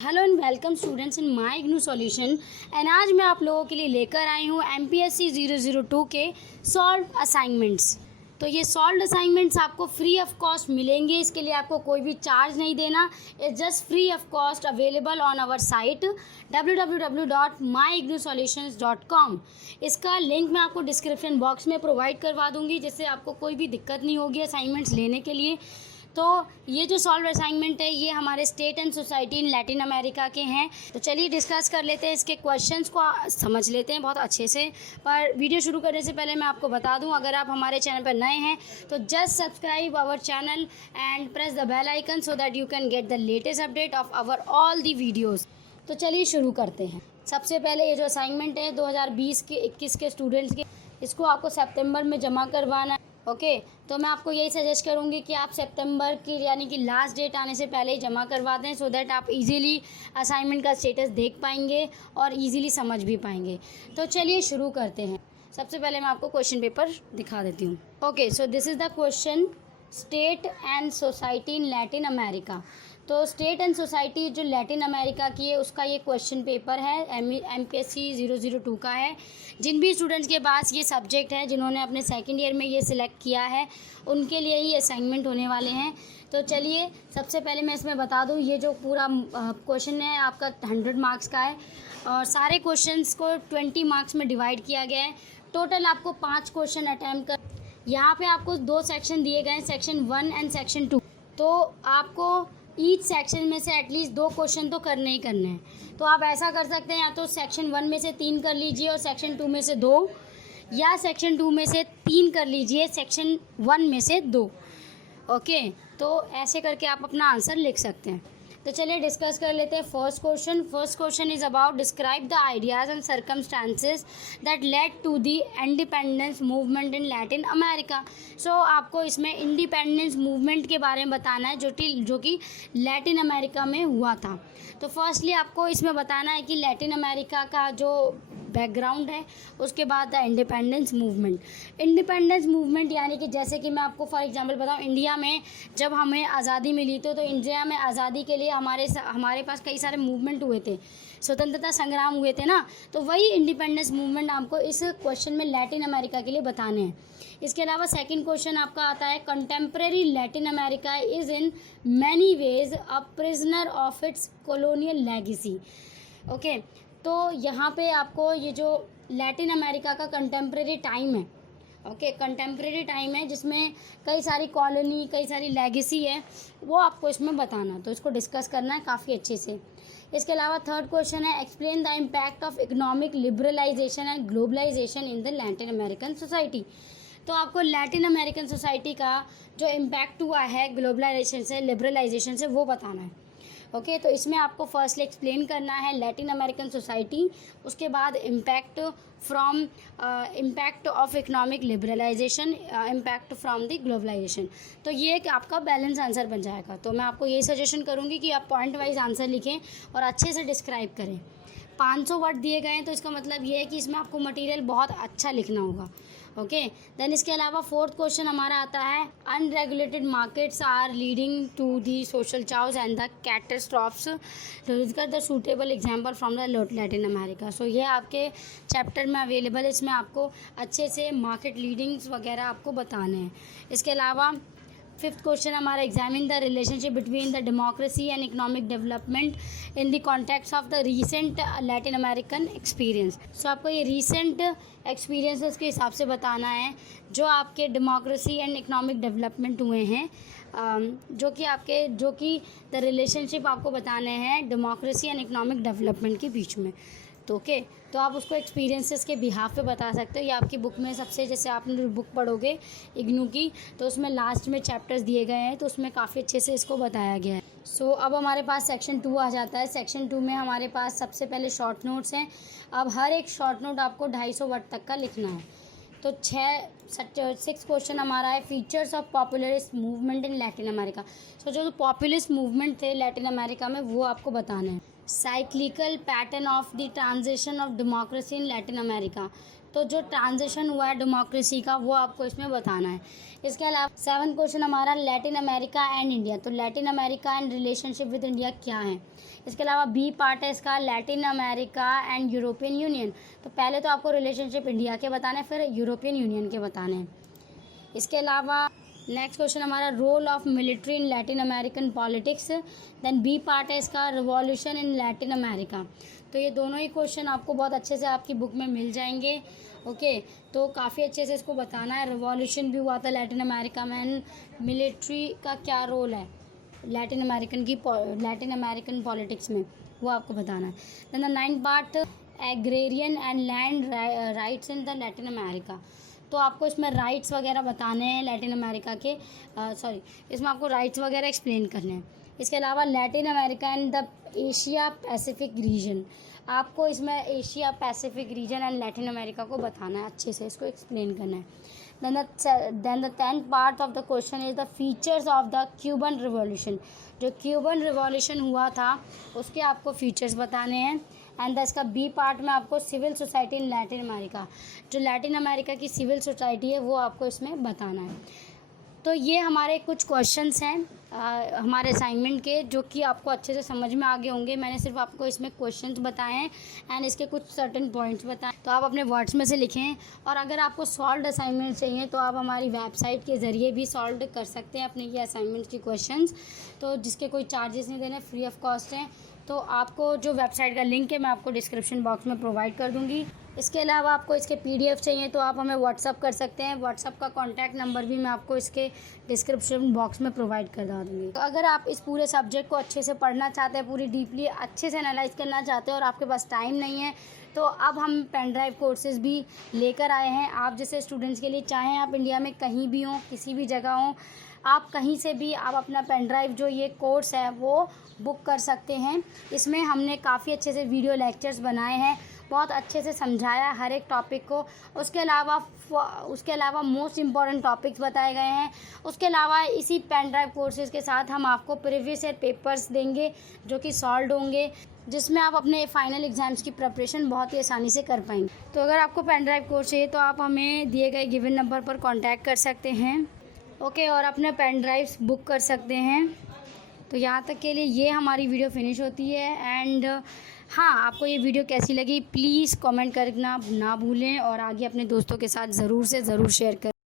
Hello and welcome students in my IGNOU solution. And आज मैं आप लोगों के लिए लेकर आई हूँ MPSC 002 के सॉल्व असाइनमेंट्स। तो ये solve assignments free of of कॉस्ट मिलेंगे, इसके लिए आपको कोई भी चार्ज नहीं देना। It's just free of cost available on our site www.myignusolutions.com। इसका लिंक मैं आपको डिस्क्रिप्शन बॉक्स में प्रोवाइड करवा दूँगी, जिससे आपको कोई भी दिक्कत नहीं होगी असाइनमेंट्स लेने के लिए। तो ये जो सॉल्व असाइनमेंट है ये हमारे state and society in Latin America के हैं। तो चलिए डिस्कस कर लेते हैं, इसके क्वेश्चंस को समझ लेते हैं बहुत अच्छे से। पर वीडियो शुरू करने से पहले मैं आपको बता दूं, अगर आप हमारे चैनल पर नए हैं तो just subscribe our channel and press the bell icon so that you can get the latest update of our all the videos. तो चलिए शुरू करते हैं। सबसे पहले ये जो असाइनमेंट है 2020 के 21 के स्टूडेंट्स के, इसको आपको सितंबर में जमा करवाना है। ओके तो मैं आपको यही सजेस्ट करूँगी कि आप सितंबर की यानी कि लास्ट डेट आने से पहले ही जमा करवा दें, सो दैट आप इजीली असाइनमेंट का स्टेटस देख पाएंगे और इजीली समझ भी पाएंगे। तो चलिए शुरू करते हैं। सबसे पहले मैं आपको क्वेश्चन पेपर दिखा देती हूँ। Okay so this is the question, state and society in Latin America. तो स्टेट एंड सोसाइटी जो लैटिन अमेरिका की है उसका ये क्वेश्चन पेपर है, MPSC 002 का है। जिन भी स्टूडेंट्स के पास ये सब्जेक्ट है, जिन्होंने अपने सेकंड ईयर में ये सिलेक्ट किया है, उनके लिए ही असाइनमेंट होने वाले हैं। तो चलिए सबसे पहले मैं इसमें बता दूं, ये जो पूरा क्वेश्चन है आपका 100 मार्क्स का है और सारे क्वेश्चंस को 20 मार्क्स में डिवाइड किया गया है। टोटल आपको 5 क्वेश्चन अटैम्प्ट कर, यहाँ पे आपको 2 सेक्शन दिए गए हैं, सेक्शन 1 एंड सेक्शन 2। तो आपको ईच सेक्शन में से एटलीस्ट 2 क्वेश्चन तो करने ही करने हैं। तो आप ऐसा कर सकते हैं, या तो सेक्शन 1 में से 3 कर लीजिए और सेक्शन 2 में से 2, या सेक्शन 2 में से 3 कर लीजिए, सेक्शन 1 में से 2। ओके तो ऐसे करके आप अपना आंसर लिख सकते हैं। तो चलिए डिस्कस कर लेते हैं first question is about describe the ideas and circumstances that led to the independence movement in Latin America. So आपको इसमें इंडिपेंडेंस मूवमेंट के बारे में बताना है जो कि लैटिन अमेरिका में हुआ था। तो फर्स्टली आपको इसमें बताना है कि लैटिन अमेरिका का जो बैकग्राउंड है, उसके बाद द इंडिपेंडेंस मूवमेंट यानी कि जैसे कि मैं आपको फॉर एग्जांपल बताऊं, इंडिया में जब हमें आज़ादी मिली तो इंडिया में आज़ादी के लिए हमारे पास कई सारे मूवमेंट हुए थे, स्वतंत्रता संग्राम हुए थे ना। तो वही इंडिपेंडेंस मूवमेंट आपको इस क्वेश्चन में लैटिन अमेरिका के लिए बताने हैं। इसके अलावा सेकंड क्वेश्चन आपका आता है, contemporary Latin America is in many ways a prisoner of its colonial legacy. Okay तो यहाँ पे आपको ये जो लैटिन अमेरिका का कंटेम्प्रेरी टाइम है, कंटेम्प्रेरी टाइम है जिसमें कई सारी कॉलोनी, कई सारी लेगेसी है, वो आपको इसमें बताना। तो इसको डिस्कस करना है काफ़ी अच्छे से। इसके अलावा थर्ड क्वेश्चन है, explain the impact of economic liberalisation and globalisation in the Latin American society. तो आपको लैटिन अमेरिकन सोसाइटी का जो इम्पैक्ट हुआ है ग्लोबलाइजेशन से, लिबरलाइजेशन से, वो बताना है। ओके तो इसमें आपको फर्स्टली एक्सप्लेन करना है लैटिन अमेरिकन सोसाइटी, उसके बाद impact of economic liberalisation, impact from the globalisation. तो ये एक आपका बैलेंस आंसर बन जाएगा। तो मैं आपको यही सजेशन करूँगी कि आप पॉइंट वाइज आंसर लिखें और अच्छे से डिस्क्राइब करें। 500 वर्ड दिए गए हैं तो इसका मतलब ये है कि इसमें आपको मटेरियल बहुत अच्छा लिखना होगा। ओके देन इसके अलावा फोर्थ क्वेश्चन हमारा आता है, unregulated markets are leading to the social chaos and the catastrophes, the suitable example from the Latin America. So ये आपके चैप्टर में अवेलेबल है, इसमें आपको अच्छे से मार्केट लीडिंग्स वगैरह आपको बताने हैं। इसके अलावा फिफ्थ क्वेश्चन हमारा, examine the relationship between the democracy and economic development in the context of the recent Latin American experience. So आपको ये रीसेंट एक्सपीरियंसेस के हिसाब से बताना है जो आपके डेमोक्रेसी एंड इकोनॉमिक डेवलपमेंट हुए हैं, जो कि द रिलेशनशिप आपको बताने हैं डेमोक्रेसी एंड इकोनॉमिक डेवलपमेंट के बीच में। तो ओके तो आप उसको एक्सपीरियंसेस के बिहाफ पे बता सकते हो। या आपकी बुक में सबसे, जैसे आपने बुक पढ़ोगे इग्नू की, तो उसमें लास्ट में चैप्टर्स दिए गए हैं, तो उसमें काफ़ी अच्छे से इसको बताया गया है। सो अब हमारे पास सेक्शन 2 आ जाता है। सेक्शन 2 में हमारे पास सबसे पहले शॉर्ट नोट्स हैं। अब हर एक शॉर्ट नोट आपको 250 वर्ड तक का लिखना है। तो 6 क्वेश्चन हमारा है, features of popularist movement in Latin America. So जो पॉपुलिस्ट मूवमेंट थे लैटिन अमेरिका में वो आपको बताना है। Cyclical pattern of the transition of democracy in Latin America. तो जो ट्रांजिशन हुआ है डेमोक्रेसी का वो आपको इसमें बताना है। इसके अलावा 7th क्वेश्चन हमारा लैटिन अमेरिका एंड इंडिया। तो Latin America and relationship with India क्या है। इसके अलावा बी पार्ट है इसका Latin America and European union. तो पहले तो आपको रिलेशनशिप इंडिया के बताने हैं, फिर यूरोपियन यूनियन के बताने हैं। इसके अलावा नेक्स्ट क्वेश्चन हमारा role of military in Latin American politics. Then B part है इसका रिवॉल्यूशन इन लैटिन अमेरिका। तो ये दोनों ही क्वेश्चन आपको बहुत अच्छे से आपकी बुक में मिल जाएंगे। ओके, तो काफ़ी अच्छे से इसको बताना है। रिवॉल्यूशन भी हुआ था लैटिन अमेरिका में, मिलिट्री का क्या रोल है लैटिन अमेरिकन पॉलिटिक्स में, वो आपको बताना है। Then the 9th part agrarian and land rights in the Latin America. तो आपको इसमें राइट्स वगैरह बताने हैं लैटिन अमेरिका के, इसमें आपको राइट्स वगैरह एक्सप्लेन करने हैं। इसके अलावा Latin America and the Asia Pacific region, आपको इसमें Asia Pacific region and Latin America को बताना है, अच्छे से इसको एक्सप्लेन करना है। Then the 10th part of the question is the features of the Cuban revolution. जो क्यूबन रिवॉल्यूशन हुआ था उसके आपको फीचर्स बताने हैं। एंड इसका बी पार्ट में आपको civil society in Latin America, जो लैटिन अमेरिका की सिविल सोसाइटी है वो आपको इसमें बताना है। तो ये हमारे कुछ क्वेश्चंस हैं हमारे असाइनमेंट के, जो कि आपको अच्छे से समझ में आ गए होंगे। मैंने सिर्फ आपको इसमें क्वेश्चंस बताए हैं एंड इसके कुछ सर्टेन पॉइंट्स बताए, तो आप अपने वर्ड्स में से लिखें। और अगर आपको सॉल्व्ड असाइनमेंट चाहिए तो आप हमारी वेबसाइट के ज़रिए भी सॉल्व कर सकते हैं अपने ये असाइनमेंट की क्वेश्चंस, तो जिसके कोई चार्जेस नहीं देने, फ्री ऑफ कॉस्ट हैं। तो आपको जो वेबसाइट का लिंक है मैं आपको डिस्क्रिप्शन बॉक्स में प्रोवाइड कर दूँगी। इसके अलावा आपको इसके PDF चाहिए तो आप हमें व्हाट्सअप कर सकते हैं। व्हाट्सअप का कॉन्टैक्ट नंबर भी मैं आपको इसके डिस्क्रिप्शन बॉक्स में प्रोवाइड कर दूँगी। तो अगर आप इस पूरे सब्जेक्ट को अच्छे से पढ़ना चाहते हैं, पूरी डीपली अच्छे से एनालाइज करना चाहते हैं और आपके पास टाइम नहीं है, तो अब हम पेन ड्राइव कोर्सेज़ भी लेकर आए हैं आप जैसे स्टूडेंट्स के लिए। चाहें आप इंडिया में कहीं भी हों, किसी भी जगह हों, आप कहीं से भी आप अपना पेन ड्राइव जो ये कोर्स है वो बुक कर सकते हैं। इसमें हमने काफ़ी अच्छे से वीडियो लेक्चर्स बनाए हैं, बहुत अच्छे से समझाया हर एक टॉपिक को। उसके अलावा मोस्ट इम्पॉर्टेंट टॉपिक्स बताए गए हैं। उसके अलावा इसी पेन ड्राइव कोर्सेज़ के साथ हम आपको प्रीवियस ईयर पेपर्स देंगे जो कि सॉल्व होंगे, जिसमें आप अपने फाइनल एग्ज़ाम्स की प्रिपरेशन बहुत ही आसानी से कर पाएंगे। तो अगर आपको पेन ड्राइव कोर्स चाहिए तो आप हमें दिए गए गिवन नंबर पर कॉन्टैक्ट कर सकते हैं। ओके, और अपने पेन ड्राइव्स बुक कर सकते हैं। तो यहाँ तक के लिए ये हमारी वीडियो फिनिश होती है। एंड हाँ, आपको ये वीडियो कैसी लगी प्लीज़ कमेंट करना ना भूलें और आगे अपने दोस्तों के साथ ज़रूर से ज़रूर शेयर करें।